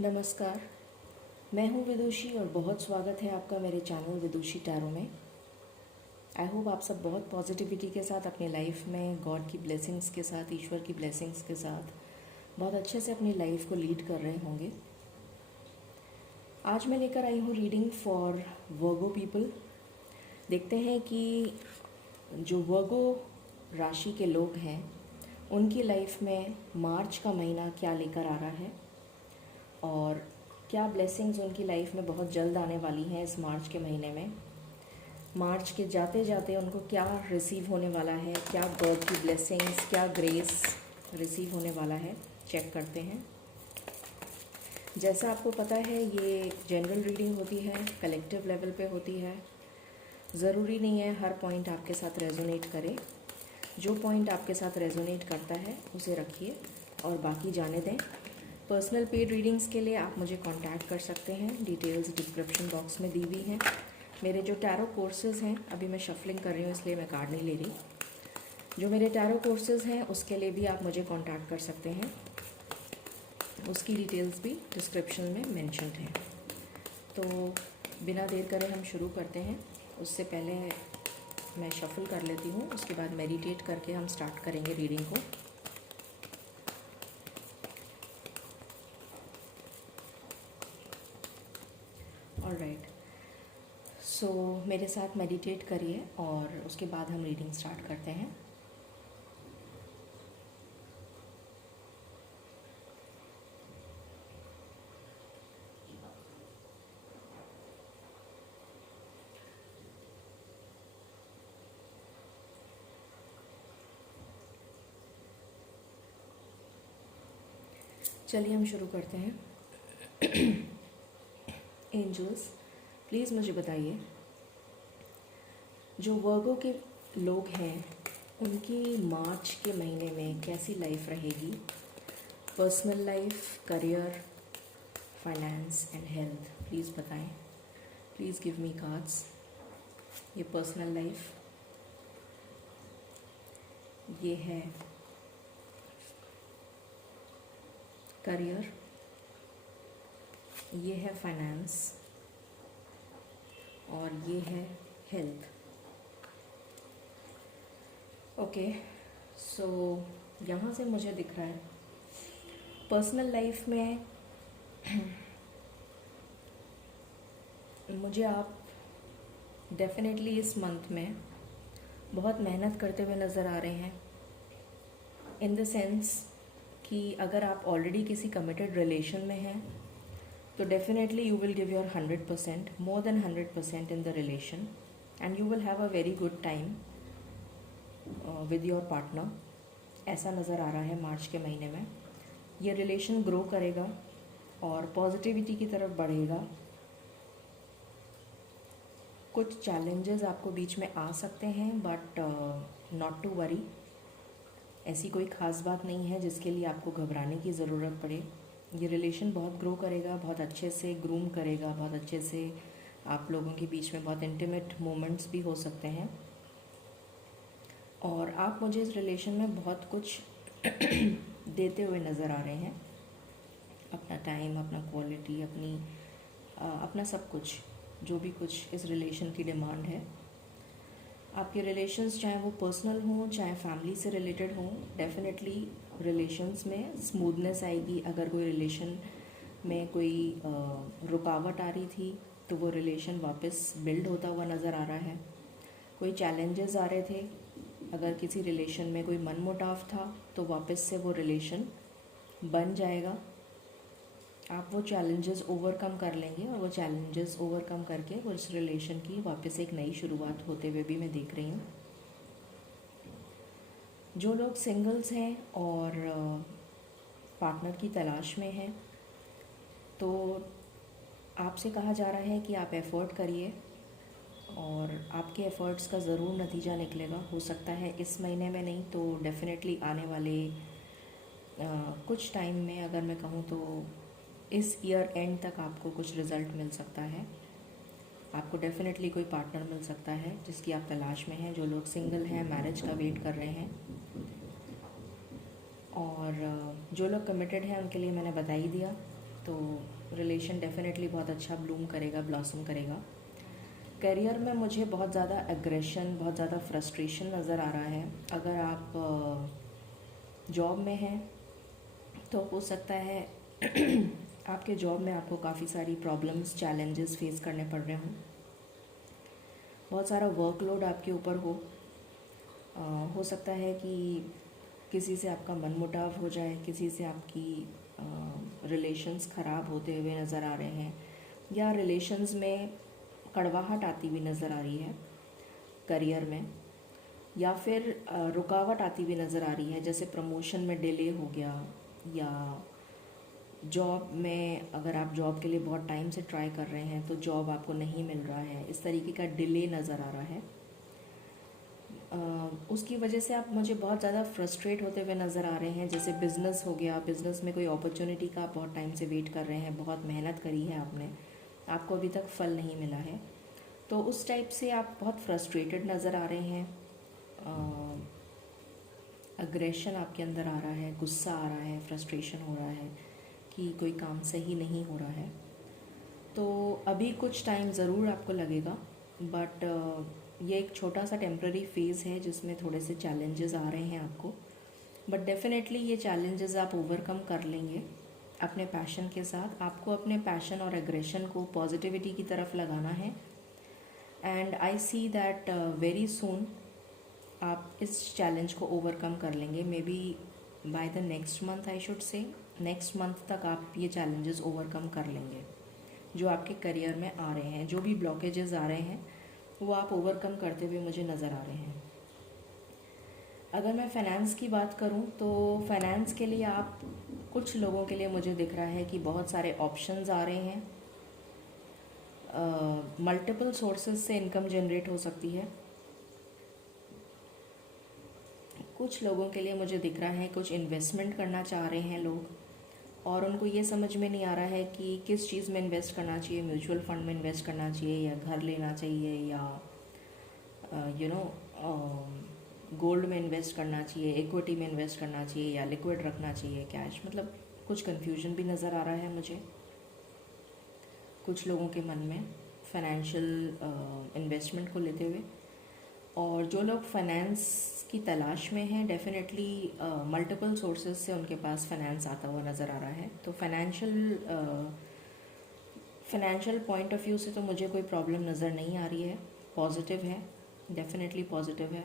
नमस्कार। मैं हूँ विदुषी और बहुत स्वागत है आपका मेरे चैनल विदुषी टैरो में। आई होप आप सब बहुत पॉजिटिविटी के साथ अपनी लाइफ में गॉड की ब्लेसिंग्स के साथ, ईश्वर की ब्लेसिंग्स के साथ बहुत अच्छे से अपनी लाइफ को लीड कर रहे होंगे। आज मैं लेकर आई हूँ रीडिंग फॉर वर्गो पीपल। देखते हैं कि जो वर्गो राशि के लोग हैं उनकी लाइफ में मार्च का महीना क्या लेकर आ रहा है और क्या ब्लेसिंग्स उनकी लाइफ में बहुत जल्द आने वाली हैं इस मार्च के महीने में। मार्च के जाते जाते उनको क्या रिसीव होने वाला है, क्या गॉड की ब्लेसिंग्स, क्या ग्रेस रिसीव होने वाला है, चेक करते हैं। जैसा आपको पता है ये जनरल रीडिंग होती है, कलेक्टिव लेवल पे होती है। ज़रूरी नहीं है हर पॉइंट आपके साथ रेजोनेट करे। जो पॉइंट आपके साथ रेजोनेट करता है उसे रखिए और बाकी जाने दें। पर्सनल पेड रीडिंग्स के लिए आप मुझे कांटेक्ट कर सकते हैं, डिटेल्स डिस्क्रिप्शन बॉक्स में दी हुई हैं। मेरे जो टैरो कोर्सेज़ हैं, अभी मैं शफलिंग कर रही हूँ इसलिए मैं कार्ड नहीं ले रही। जो मेरे टैरो कोर्सेज़ हैं उसके लिए भी आप मुझे कांटेक्ट कर सकते हैं, उसकी डिटेल्स भी डिस्क्रिप्शन में मेंशन्ड हैं। तो बिना देर करे हम शुरू करते हैं। उससे पहले मैं शफल कर लेती हूँ, उसके बाद मेडिटेट करके हम स्टार्ट करेंगे रीडिंग को। ऑलराइट, सो मेरे साथ मेडिटेट करिए और उसके बाद हम रीडिंग स्टार्ट करते हैं। चलिए हम शुरू करते हैं। एंजल्स, प्लीज़ मुझे बताइए जो वर्गो के लोग हैं उनकी मार्च के महीने में कैसी लाइफ रहेगी। Personal life, career, finance and health, please बताएं। Please give me cards. ये पर्सनल लाइफ, ये है करियर, ये है फाइनेंस और ये है हेल्थ। ओके, सो यहाँ से मुझे दिख रहा है पर्सनल लाइफ में मुझे आप डेफिनेटली इस मंथ में बहुत मेहनत करते हुए नज़र आ रहे हैं। इन द सेंस कि अगर आप ऑलरेडी किसी कमिटेड रिलेशन में हैं तो definitely you will give your 100%, more than 100% in the relation and you will have a very good time with your partner. ऐसा नज़र आ रहा है मार्च के महीने में। ये रिलेशन ग्रो करेगा और पॉजिटिविटी की तरफ बढ़ेगा। कुछ चैलेंजेस आपको बीच में आ सकते हैं बट नॉट टू वरी। ऐसी कोई ख़ास बात नहीं है जिसके लिए आपको घबराने की ज़रूरत पड़े। ये रिलेशन बहुत ग्रो करेगा, बहुत अच्छे से ग्रूम करेगा, बहुत अच्छे से आप लोगों के बीच में बहुत इंटीमेट मोमेंट्स भी हो सकते हैं और आप मुझे इस रिलेशन में बहुत कुछ देते हुए नज़र आ रहे हैं। अपना टाइम, अपना क्वालिटी, अपना सब कुछ, जो भी कुछ इस रिलेशन की डिमांड है। आपके रिलेशंस चाहे वो पर्सनल हों चाहे फैमिली से रिलेटेड हों, डेफिनेटली रिलेशंस में स्मूथनेस आएगी। अगर कोई रिलेशन में कोई रुकावट आ रही थी तो वो रिलेशन वापस बिल्ड होता हुआ नज़र आ रहा है। कोई चैलेंजेस आ रहे थे, अगर किसी रिलेशन में कोई मनमुटाव था तो वापस से वो रिलेशन बन जाएगा। आप वो चैलेंजेस ओवरकम कर लेंगे और वो चैलेंजेस ओवरकम करके वो इस रिलेशन की वापस एक नई शुरुआत होते हुए भी मैं देख रही हूँ। जो लोग सिंगल्स हैं और पार्टनर की तलाश में हैं तो आपसे कहा जा रहा है कि आप एफ़र्ट करिए और आपके एफ़र्ट्स का ज़रूर नतीजा निकलेगा। हो सकता है इस महीने में नहीं तो डेफिनेटली आने वाले कुछ टाइम में, अगर मैं कहूँ तो इस ईयर एंड तक आपको कुछ रिज़ल्ट मिल सकता है। आपको डेफिनेटली कोई पार्टनर मिल सकता है जिसकी आप तलाश में हैं। जो लोग सिंगल हैं, मैरिज का वेट कर रहे हैं, और जो लोग कमिटेड हैं उनके लिए मैंने बता ही दिया। तो रिलेशन डेफिनेटली बहुत अच्छा ब्लूम करेगा, ब्लॉसम करेगा। करियर में मुझे बहुत ज़्यादा एग्रेशन, बहुत ज़्यादा फ्रस्ट्रेशन नज़र आ रहा है। अगर आप जॉब में हैं तो हो सकता है आपके जॉब में आपको काफ़ी सारी प्रॉब्लम्स, चैलेंजेस फेस करने पड़ रहे हों, बहुत सारा वर्कलोड आपके ऊपर हो सकता है कि किसी से आपका मनमुटाव हो जाए, किसी से आपकी रिलेशंस ख़राब होते हुए नज़र आ रहे हैं, या रिलेशंस में कड़वाहट आती हुई नज़र आ रही है करियर में, या फिर रुकावट आती हुई नज़र आ रही है, जैसे प्रमोशन में डिले हो गया, या जॉब में अगर आप जॉब के लिए बहुत टाइम से ट्राई कर रहे हैं तो जॉब आपको नहीं मिल रहा है, इस तरीके का डिले नज़र आ रहा है। उसकी वजह से आप मुझे बहुत ज़्यादा फ्रस्ट्रेट होते हुए नज़र आ रहे हैं। जैसे बिज़नेस हो गया, बिज़नेस में कोई अपॉर्चुनिटी का आप बहुत टाइम से वेट कर रहे हैं, बहुत मेहनत करी है आपने, आपको अभी तक फल नहीं मिला है, तो उस टाइप से आप बहुत फ्रस्ट्रेटेड नज़र आ रहे हैं। अग्रेशन आपके अंदर आ रहा है, गुस्सा आ रहा है, फ्रस्ट्रेशन हो रहा है कि कोई काम सही नहीं हो रहा है। तो अभी कुछ टाइम ज़रूर आपको लगेगा, बट ये एक छोटा सा टेम्प्ररी फेज़ है जिसमें थोड़े से चैलेंजेस आ रहे हैं आपको, बट डेफिनेटली ये चैलेंजेस आप ओवरकम कर लेंगे अपने पैशन के साथ। आपको अपने पैशन और एग्रेशन को पॉजिटिविटी की तरफ लगाना है, and I see that very soon आप इस चैलेंज को ओवरकम कर लेंगे। May be by the next month, I should say next month तक आप ये चैलेंजेस ओवरकम कर लेंगे जो आपके करियर में आ रहे हैं। जो भी ब्लॉकेजेस आ रहे हैं वो आप ओवरकम करते हुए मुझे नज़र आ रहे हैं। अगर मैं फ़ाइनेंस की बात करूं तो फ़ाइनेंस के लिए आप, कुछ लोगों के लिए मुझे दिख रहा है कि बहुत सारे ऑप्शंस आ रहे हैं, मल्टीपल सोर्सेज से इनकम जनरेट हो सकती है। कुछ लोगों के लिए मुझे दिख रहा है कुछ इन्वेस्टमेंट करना चाह रहे हैं लोग, और उनको ये समझ में नहीं आ रहा है कि किस चीज़ में इन्वेस्ट करना चाहिए, म्यूचुअल फंड में इन्वेस्ट करना चाहिए, या घर लेना चाहिए, या गोल्ड में इन्वेस्ट करना चाहिए, इक्विटी में इन्वेस्ट करना चाहिए, या लिक्विड रखना चाहिए, कैश। मतलब कुछ कन्फ्यूजन भी नज़र आ रहा है मुझे कुछ लोगों के मन में फाइनेंशियल इन्वेस्टमेंट को लेते हुए। और जो लोग फाइनेंस की तलाश में हैं, डेफिनेटली मल्टीपल सोर्सेज से उनके पास फाइनेंस आता हुआ नज़र आ रहा है। तो फाइनेंशियल पॉइंट ऑफ व्यू से तो मुझे कोई प्रॉब्लम नज़र नहीं आ रही है, पॉजिटिव है, डेफिनेटली पॉजिटिव है।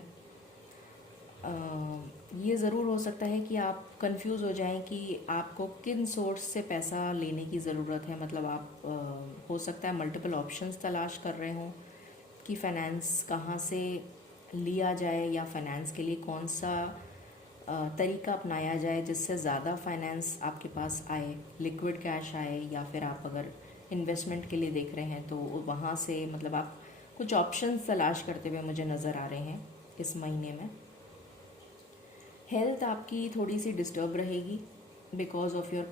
ये ज़रूर हो सकता है कि आप कंफ्यूज हो जाएं कि आपको किन सोर्स से पैसा लेने की ज़रूरत है। मतलब आप हो सकता है मल्टीपल ऑप्शंस तलाश कर रहे हों कि फ़ाइनेंस कहाँ से लिया जाए, या फाइनेंस के लिए कौन सा तरीका अपनाया जाए जिससे ज़्यादा फाइनेंस आपके पास आए, लिक्विड कैश आए, या फिर आप अगर इन्वेस्टमेंट के लिए देख रहे हैं तो वहाँ से, मतलब आप कुछ ऑप्शंस तलाश करते हुए मुझे नज़र आ रहे हैं इस महीने में। हेल्थ आपकी थोड़ी सी डिस्टर्ब रहेगी बिकॉज ऑफ योर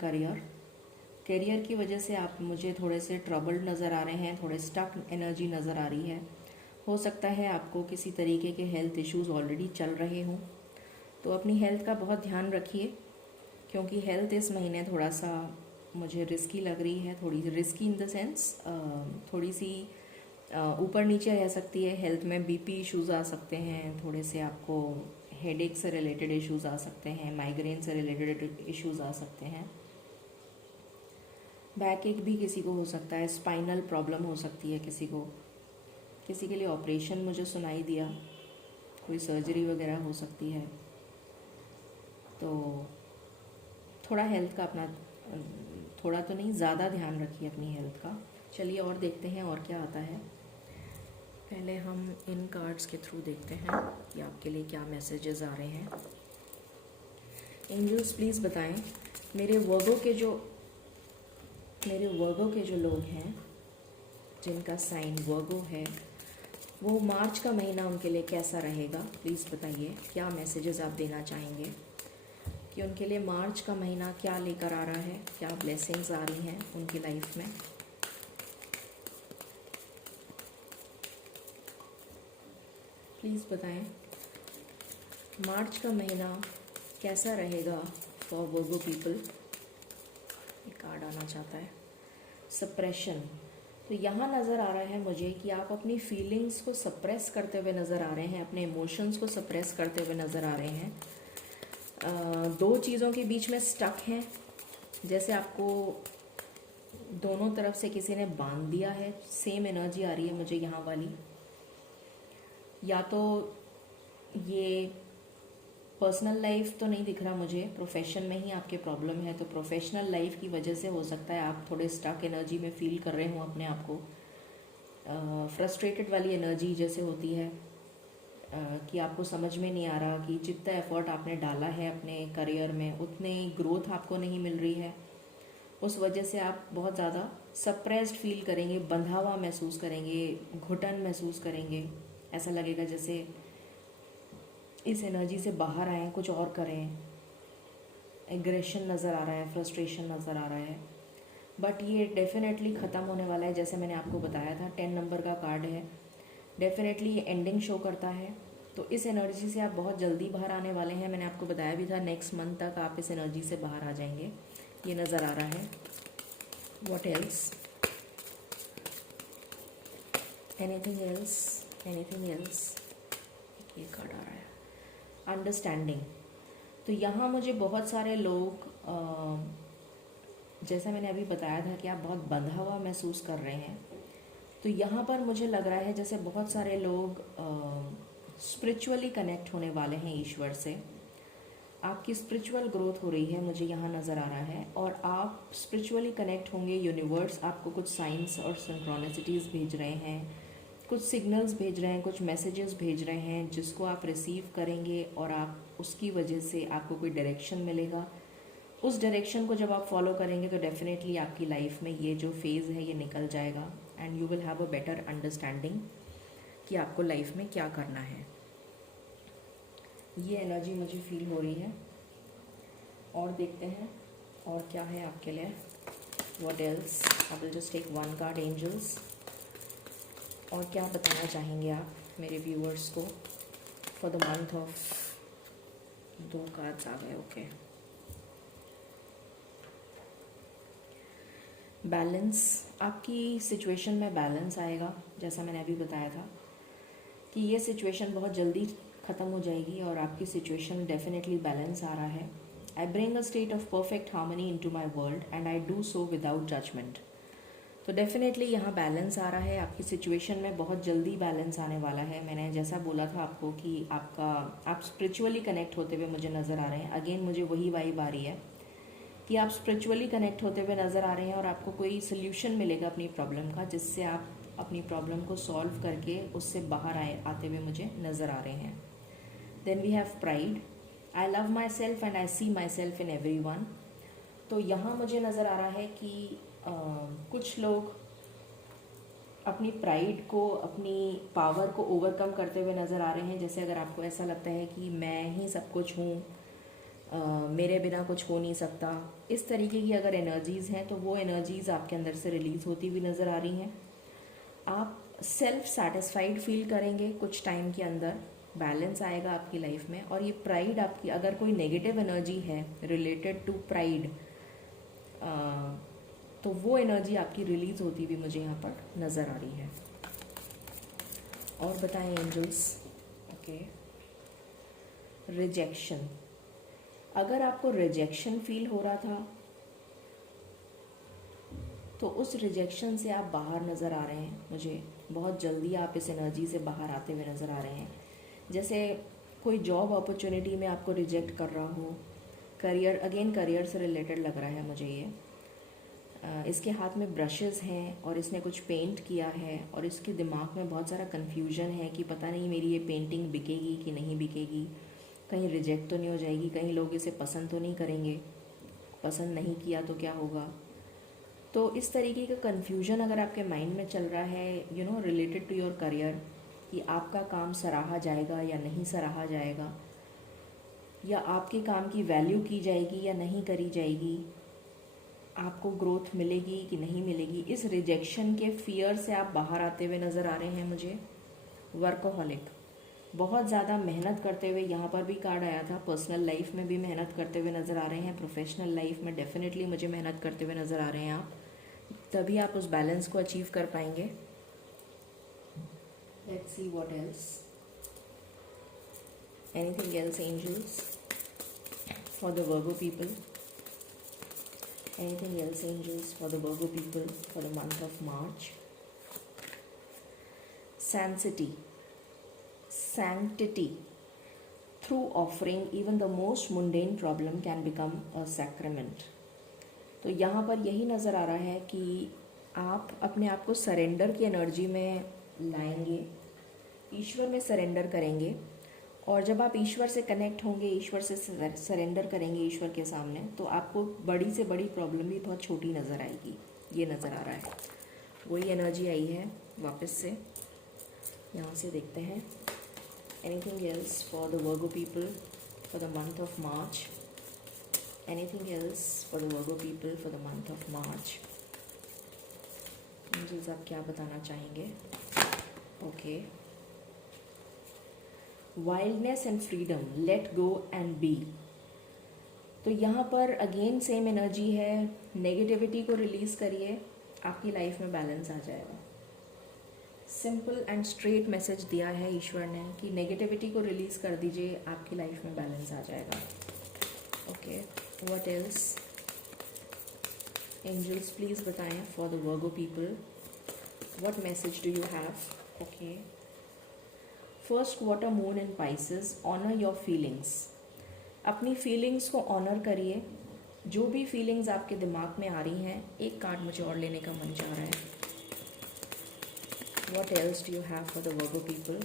करियर की वजह से आप मुझे थोड़े से ट्रबल्ड नज़र आ रहे हैं, थोड़े स्टक एनर्जी नज़र आ रही है। हो सकता है आपको किसी तरीके के हेल्थ इश्यूज़ ऑलरेडी चल रहे हों, तो अपनी हेल्थ का बहुत ध्यान रखिए, क्योंकि हेल्थ इस महीने थोड़ा सा मुझे रिस्की लग रही है। थोड़ी रिस्की इन द सेंस थोड़ी सी ऊपर नीचे रह सकती है। हेल्थ में बीपी इश्यूज़ आ सकते हैं, थोड़े से आपको हेडेक से रिलेटेड इश्यूज़ आ सकते हैं, माइग्रेन से रिलेटेड इश्यूज़ आ सकते हैं, बैक एक भी किसी को हो सकता है, स्पाइनल प्रॉब्लम हो सकती है किसी के लिए ऑपरेशन मुझे सुनाई दिया, कोई सर्जरी वगैरह हो सकती है। तो थोड़ा हेल्थ का अपना, थोड़ा तो नहीं, ज़्यादा ध्यान रखिए अपनी हेल्थ का। चलिए और देखते हैं और क्या आता है। पहले हम इन कार्ड्स के थ्रू देखते हैं कि आपके लिए क्या मैसेजेस आ रहे हैं। एंजल्स प्लीज़ बताएं मेरे वर्गो के जो लोग हैं, जिनका साइन वर्गो है, वो मार्च का महीना उनके लिए कैसा रहेगा। प्लीज़ बताइए क्या मैसेजेस आप देना चाहेंगे कि उनके लिए मार्च का महीना क्या लेकर आ रहा है, क्या ब्लेसिंग्स आ रही हैं उनकी लाइफ में। प्लीज़ बताएं मार्च का महीना कैसा रहेगा फॉर वर्गो पीपल। एक कार्ड आना चाहता है, सप्रेशन। तो यहाँ नज़र आ रहा है मुझे कि आप अपनी फीलिंग्स को सप्रेस करते हुए नज़र आ रहे हैं, अपने इमोशंस को सप्रेस करते हुए नज़र आ रहे हैं। दो चीज़ों के बीच में स्टक हैं, जैसे आपको दोनों तरफ से किसी ने बांध दिया है। सेम एनर्जी आ रही है मुझे यहाँ वाली। या तो ये पर्सनल लाइफ तो नहीं दिख रहा मुझे, प्रोफेशन में ही आपके प्रॉब्लम है, तो प्रोफेशनल लाइफ की वजह से हो सकता है आप थोड़े स्टक एनर्जी में फील कर रहे हो अपने आप को। फ्रस्ट्रेटेड वाली एनर्जी जैसे होती है कि आपको समझ में नहीं आ रहा कि जितना एफर्ट आपने डाला है अपने करियर में उतनी ग्रोथ आपको नहीं मिल रही है। उस वजह से आप बहुत ज़्यादा सप्रेस्ड फील करेंगे, बंधा हुआ महसूस करेंगे, घुटन महसूस करेंगे। ऐसा लगेगा जैसे इस एनर्जी से बाहर आएँ, कुछ और करें। एग्रेशन नज़र आ रहा है, फ्रस्ट्रेशन नज़र आ रहा है, बट ये डेफिनेटली ख़त्म होने वाला है। जैसे मैंने आपको बताया था 10 नंबर का कार्ड है, डेफिनेटली ये एंडिंग शो करता है। तो इस एनर्जी से आप बहुत जल्दी बाहर आने वाले हैं। मैंने आपको बताया भी था नेक्स्ट मंथ तक आप इस एनर्जी से बाहर आ जाएंगे, ये नज़र आ रहा है। What else, anything else, anything else, ये कार्ड आ रहा है अंडरस्टैंडिंग। तो यहाँ मुझे बहुत सारे लोग जैसा मैंने अभी बताया था कि आप बहुत बंधा हुआ महसूस कर रहे हैं। तो यहाँ पर मुझे लग रहा है जैसे बहुत सारे लोग स्पिरिचुअली कनेक्ट होने वाले हैं ईश्वर से। आपकी स्पिरिचुअल ग्रोथ हो रही है मुझे यहाँ नज़र आ रहा है, और आप स्पिरिचुअली कनेक्ट होंगे। यूनिवर्स आपको कुछ साइंस और सिंक्रोनिसिटीज़ भेज रहे हैं, कुछ सिग्नल्स भेज रहे हैं, कुछ मैसेजेस भेज रहे हैं, जिसको आप रिसीव करेंगे और आप उसकी वजह से आपको कोई डायरेक्शन मिलेगा। उस डायरेक्शन को जब आप फॉलो करेंगे तो डेफिनेटली आपकी लाइफ में ये जो फेज़ है ये निकल जाएगा, and you will have a better understanding कि आपको लाइफ में क्या करना है। ये एनर्जी मुझे फील हो रही है। और देखते हैं और क्या है आपके लिए। What else, I will just take one card, angels. और क्या बताना चाहेंगे आप मेरे व्यूअर्स को फॉर द मंथ ऑफ, दो कार्ड्स आ गए, ओके। बैलेंस, आपकी सिचुएशन में बैलेंस आएगा। जैसा मैंने अभी बताया था कि ये सिचुएशन बहुत जल्दी ख़त्म हो जाएगी और आपकी सिचुएशन डेफिनेटली बैलेंस आ रहा है। I bring a state of perfect harmony into my world and I do so without judgement. तो डेफिनेटली यहाँ बैलेंस आ रहा है। आपकी सिचुएशन में बहुत जल्दी बैलेंस आने वाला है। मैंने जैसा बोला था आपको कि आप स्पिरिचुअली कनेक्ट होते हुए मुझे नज़र आ रहे हैं। अगेन मुझे वही वाइब आ रही है कि आप स्पिरिचुअली कनेक्ट होते हुए नज़र आ रहे हैं और आपको कोई सोल्यूशन मिलेगा अपनी प्रॉब्लम का, जिससे आप अपनी प्रॉब्लम को सॉल्व करके उससे बाहर आते हुए मुझे नज़र आ रहे हैं। Then we have pride, I love myself and I see myself in everyone. तो यहाँ मुझे नज़र आ रहा है कि कुछ लोग अपनी प्राइड को, अपनी पावर को ओवरकम करते हुए नज़र आ रहे हैं। जैसे अगर आपको ऐसा लगता है कि मैं ही सब कुछ हूँ, मेरे बिना कुछ हो नहीं सकता, इस तरीके की अगर एनर्जीज़ हैं तो वो एनर्जीज़ आपके अंदर से रिलीज़ होती हुई नज़र आ रही हैं। आप सेल्फ सेटिस्फाइड फील करेंगे कुछ टाइम के अंदर, बैलेंस आएगा आपकी लाइफ में। और ये प्राइड आपकी, अगर कोई नेगेटिव एनर्जी है रिलेटेड टू प्राइड, तो वो एनर्जी आपकी रिलीज़ होती हुई मुझे यहाँ पर नज़र आ रही है। और बताएं एंजल्स, ओके। रिजेक्शन, अगर आपको रिजेक्शन फील हो रहा था तो उस रिजेक्शन से आप बाहर नज़र आ रहे हैं मुझे। बहुत जल्दी आप इस एनर्जी से बाहर आते हुए नज़र आ रहे हैं। जैसे कोई जॉब अपॉर्चुनिटी में आपको रिजेक्ट कर रहा हो, करियर, अगेन करियर से रिलेटेड लग रहा है मुझे ये। इसके हाथ में ब्रशेस हैं और इसने कुछ पेंट किया है और इसके दिमाग में बहुत सारा कन्फ्यूजन है कि पता नहीं मेरी ये पेंटिंग बिकेगी कि नहीं बिकेगी, कहीं रिजेक्ट तो नहीं हो जाएगी, कहीं लोग इसे पसंद तो नहीं करेंगे, पसंद नहीं किया तो क्या होगा। तो इस तरीके का कन्फ्यूजन अगर आपके माइंड में चल रहा है, you know, related to your career, कि आपका काम सराहा जाएगा या नहीं सराहा जाएगा, या आपके काम की वैल्यू की जाएगी या नहीं करी जाएगी, आपको ग्रोथ मिलेगी कि नहीं मिलेगी, इस रिजेक्शन के फियर से आप बाहर आते हुए नज़र आ रहे हैं मुझे। वर्कोहॉलिक, बहुत ज़्यादा मेहनत करते हुए, यहाँ पर भी कार्ड आया था, पर्सनल लाइफ में भी मेहनत करते हुए नज़र आ रहे हैं, प्रोफेशनल लाइफ में डेफिनेटली मुझे मेहनत करते हुए नज़र आ रहे हैं आप, तभी आप उस बैलेंस को अचीव कर पाएंगे। Let's see what else, anything else angels for the Virgo people, anything else angels for the Virgo people for the month of March. Sanctity. Through offering, even the most mundane problem can become a sacrament. तो यहाँ पर यही नज़र आ रहा है कि आप अपने आप को सरेंडर की एनर्जी में लाएंगे, ईश्वर में सरेंडर करेंगे, और जब आप ईश्वर से कनेक्ट होंगे, ईश्वर से सरेंडर करेंगे ईश्वर के सामने, तो आपको बड़ी से बड़ी प्रॉब्लम भी बहुत छोटी नज़र आएगी। ये नज़र आ रहा है, वही एनर्जी आई है वापस से। यहाँ से देखते हैं anything else for the Virgo people for the month of March, anything else for the Virgo people for the month of March। Angels आप क्या बताना चाहेंगे? Okay, wildness and freedom, let go and be. तो यहाँ पर again same energy है, negativity को release करिए, आपकी लाइफ में बैलेंस आ जाएगा। सिंपल एंड स्ट्रेट मैसेज दिया है ईश्वर ने कि नेगेटिविटी को रिलीज़ कर दीजिए, आपकी लाइफ में बैलेंस आ जाएगा। Okay, what else angels please बताएं for the Virgo people, what message do you have? Okay, first quarter moon in Pisces, honour your feelings. अपनी फीलिंग्स को ऑनर करिए, जो भी फीलिंग्स आपके दिमाग में आ रही हैं। एक कार्ड मुझे और लेने का मन चाह रहा है। What else do you have for the Virgo people?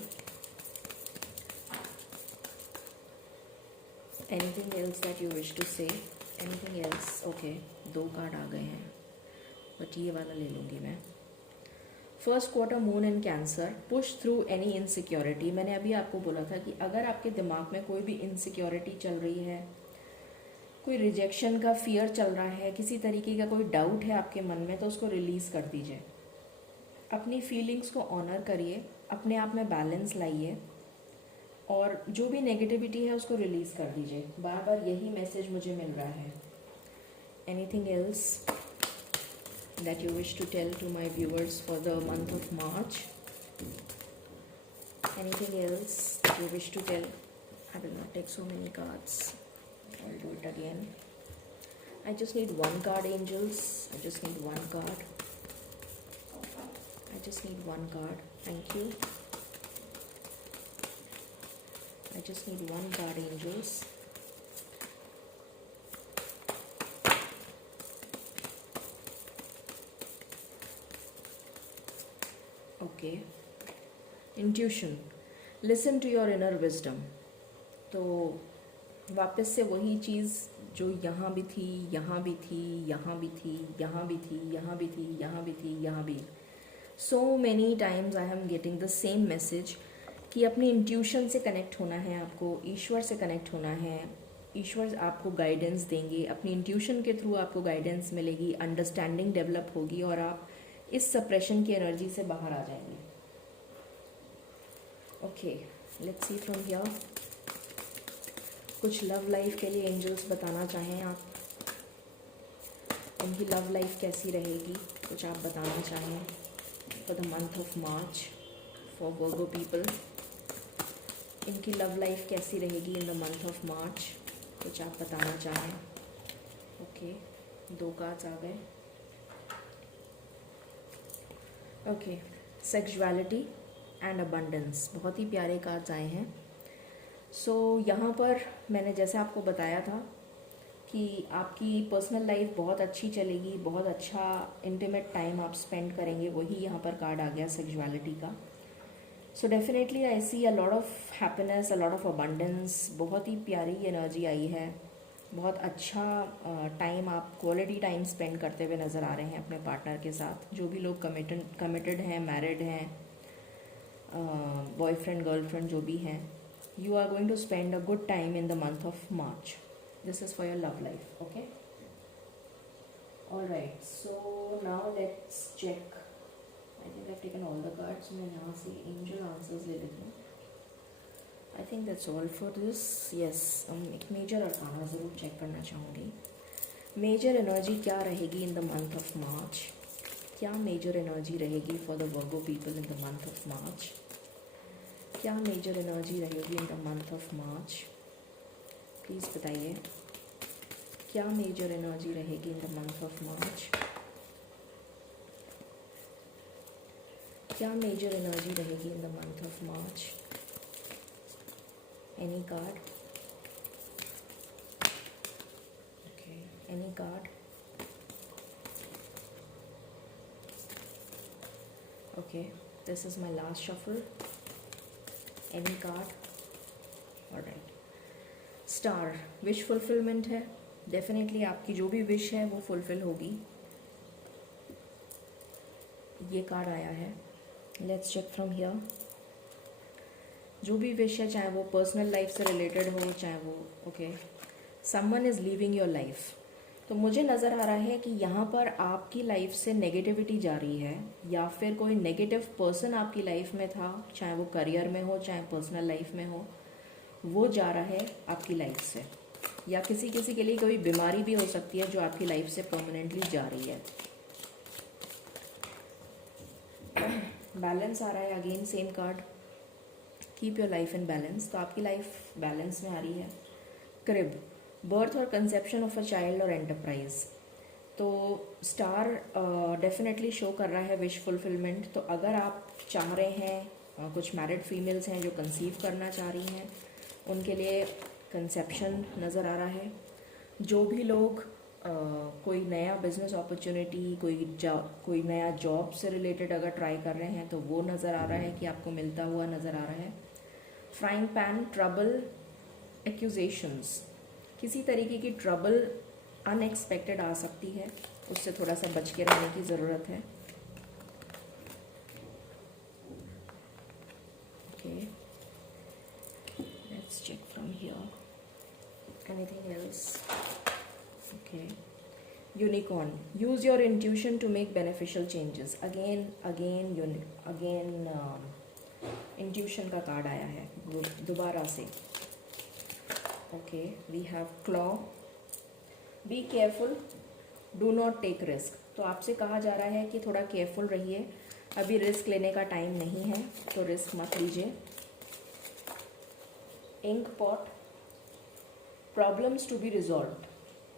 Anything else that you wish to say? Anything else? Okay, 2 card आ गए हैं, बट ये वाला ले लूँगी मैं। फर्स्ट क्वार्टर मून इन cancer, push through any insecurity. मैंने अभी आपको बोला था कि अगर आपके दिमाग में कोई भी इनसिक्योरिटी चल रही है, कोई रिजेक्शन का फियर चल रहा है, किसी तरीके का कोई डाउट है आपके मन में, तो उसको रिलीज़ कर दीजिए। अपनी फीलिंग्स को ऑनर करिए, अपने आप में बैलेंस लाइए, और जो भी नेगेटिविटी है उसको रिलीज़ कर दीजिए। बार बार यही मैसेज मुझे मिल रहा है। Anything else that you wish to tell to my viewers for the month of March? Anything else that you wish to tell? I will not take so many cards, I will do it again. I just need 1 card angels, I just need 1 card. I just need 1 card, thank you. I just need 1 card, angels. Okay, intuition, listen to your inner wisdom। तो वापस से वही चीज़ जो यहाँ भी थी, यहाँ भी थी, यहाँ भी थी, यहाँ भी थी, यहाँ भी थी, यहाँ भी थी, यहाँ भी। So many times I am getting the same message कि अपनी इंट्यूशन से कनेक्ट होना है आपको, ईश्वर से कनेक्ट होना है। ईश्वर आपको गाइडेंस देंगे, अपनी इंट्यूशन के थ्रू आपको गाइडेंस मिलेगी, अंडरस्टैंडिंग डेवलप होगी, और आप इस सप्रेशन की एनर्जी से बाहर आ जाएंगे। Okay, let's see from here, कुछ लव लाइफ के लिए एंजल्स बताना चाहें आप, उनकी लव लाइफ कैसी रहेगी, कुछ आप बताना चाहें for the month of March for Virgo people। इनकी लव लाइफ कैसी रहेगी इन द मंथ ऑफ मार्च, कुछ आप बताना चाहें? ओके, 2 कार्ड्स आ गए। ओके, सेक्सुअलिटी एंड अबंडेंस, बहुत ही प्यारे कार्ड्स आए हैं। सो यहाँ पर मैंने जैसे आपको बताया था कि आपकी पर्सनल लाइफ बहुत अच्छी चलेगी, बहुत अच्छा इंटीमेट टाइम आप स्पेंड करेंगे, वही यहाँ पर कार्ड आ गया सेक्सुअलिटी का। So definitely I see a lot of happiness, a lot of abundance, बहुत ही प्यारी एनर्जी आई है, बहुत अच्छा टाइम आप क्वालिटी टाइम स्पेंड करते हुए नज़र आ रहे हैं अपने पार्टनर के साथ। जो भी लोग कमिटेड हैं, मैरिड हैं, बॉयफ्रेंड गर्लफ्रेंड जो भी हैं, you are going to spend a good time in the month of March. This is for your love life, okay? All right, so now let's check. I think I've taken all the cards. मैं यहाँ से angel answers ले लेती हूँ। I think that's all for this. Yes, एक major arcana ज़रूर check करना चाहूँगी. मेजर एनर्जी क्या रहेगी इन द मंथ ऑफ मार्च? क्या मेजर एनर्जी रहेगी for the Virgo people in the month of मार्च? क्या मेजर एनर्जी रहेगी in the month of March? Please बताइए, क्या मेजर एनर्जी रहेगी इन द मंथ ऑफ मार्च? क्या मेजर एनर्जी रहेगी in the month of March? Any card? Okay, any card? Okay, this is my last shuffle. Any card? Alright. Star, wish fulfilment है. Definitely आपकी जो भी wish है वो fulfil होगी. ये कार्ड आया है. Let's check from here. जो भी विश है, चाहे वो पर्सनल लाइफ से रिलेटेड हो, चाहे वो okay, someone is leaving your life. तो मुझे नज़र आ रहा है कि यहाँ पर आपकी लाइफ से नेगेटिविटी जा रही है, या फिर कोई नेगेटिव पर्सन आपकी लाइफ में था, चाहे वो करियर में हो, चाहे पर्सनल लाइफ में हो, वो जा रहा है आपकी लाइफ से. या किसी किसी के लिए कोई बीमारी भी हो सकती है जो आपकी लाइफ से परमानेंटली जा रही है. बैलेंस आ रहा है. Again same card, keep your life in balance. तो आपकी लाइफ बैलेंस में आ रही है. क्रिब, बर्थ और कंसेप्शन ऑफ अ चाइल्ड और एंटरप्राइज. तो स्टार डेफिनेटली शो कर रहा है विश फुलफिलमेंट. तो अगर आप चाह रहे हैं, कुछ मैरिड फीमेल्स हैं जो कंसीव करना चाह रही हैं, उनके लिए कंसेप्शन नज़र आ रहा है. जो भी लोग कोई नया बिजनेस अपॉर्चुनिटी, कोई नया जॉब से रिलेटेड अगर ट्राई कर रहे हैं, तो वो नज़र आ रहा है कि आपको मिलता हुआ नज़र आ रहा है. Frying pan, trouble, accusations. किसी तरीके की ट्रबल अनएक्सपेक्टेड आ सकती है, उससे थोड़ा सा बच के रहने की ज़रूरत है. Okay, let's check from here. Anything else? Okay, unicorn, use your intuition to make beneficial changes. Again intuition का कार्ड आया है दोबारा से. Okay, we have claw, be careful, do not take risk. तो आपसे कहा जा रहा है कि थोड़ा केयरफुल रहिए, अभी रिस्क लेने का टाइम नहीं है, तो रिस्क मत लीजिए. Ink pot, problems to be resolved.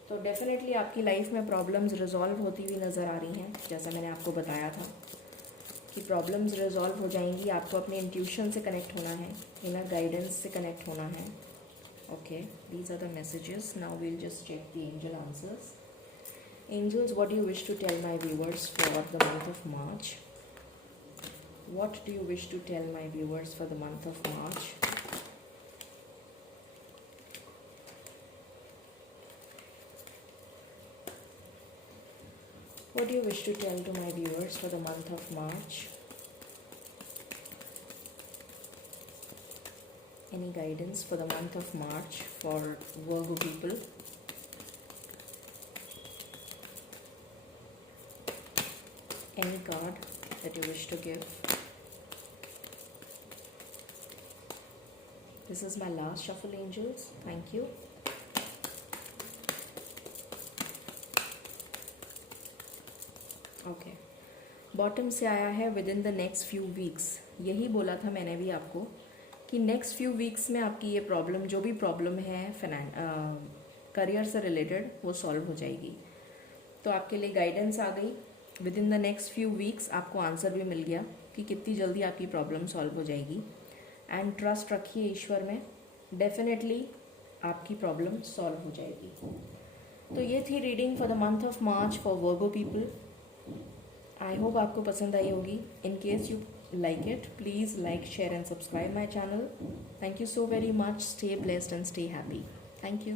तो डेफिनेटली आपकी लाइफ में प्रॉब्लम्स रिजॉल्व होती हुई नज़र आ रही हैं. जैसा मैंने आपको बताया था कि प्रॉब्लम्स रिजॉल्व हो जाएंगी. आपको अपने इंट्यूशन से कनेक्ट होना है, इनर गाइडेंस से कनेक्ट होना है. Okay, these are the messages. Now we'll just check the angel answers. Angels, what do you wish to tell my viewers for the month of March? What do you wish to tell my viewers for the month of March? What do you wish to tell to my viewers for the month of March? Any guidance for the month of March for Virgo people? Any card that you wish to give? This is my last shuffle, angels. Thank you. Okay, bottom से आया है with in the next few weeks. यही बोला था मैंने भी आपको कि नेक्स्ट फ्यू वीक्स में आपकी ये प्रॉब्लम, जो भी प्रॉब्लम है करियर से रिलेटेड, वो सॉल्व हो जाएगी. तो आपके लिए गाइडेंस आ गई. With in the next few weeks आपको आंसर भी मिल गया कि कितनी जल्दी आपकी प्रॉब्लम सॉल्व हो जाएगी. एंड ट्रस्ट रखिए ईश्वर में, डेफिनेटली आपकी प्रॉब्लम सॉल्व हो जाएगी. तो ये थी reading for the month of March for Virgo people. I hope आपको पसंद आई होगी. In case you like it, please like, share and subscribe my channel. Thank you so very much. Stay blessed and stay happy. Thank you.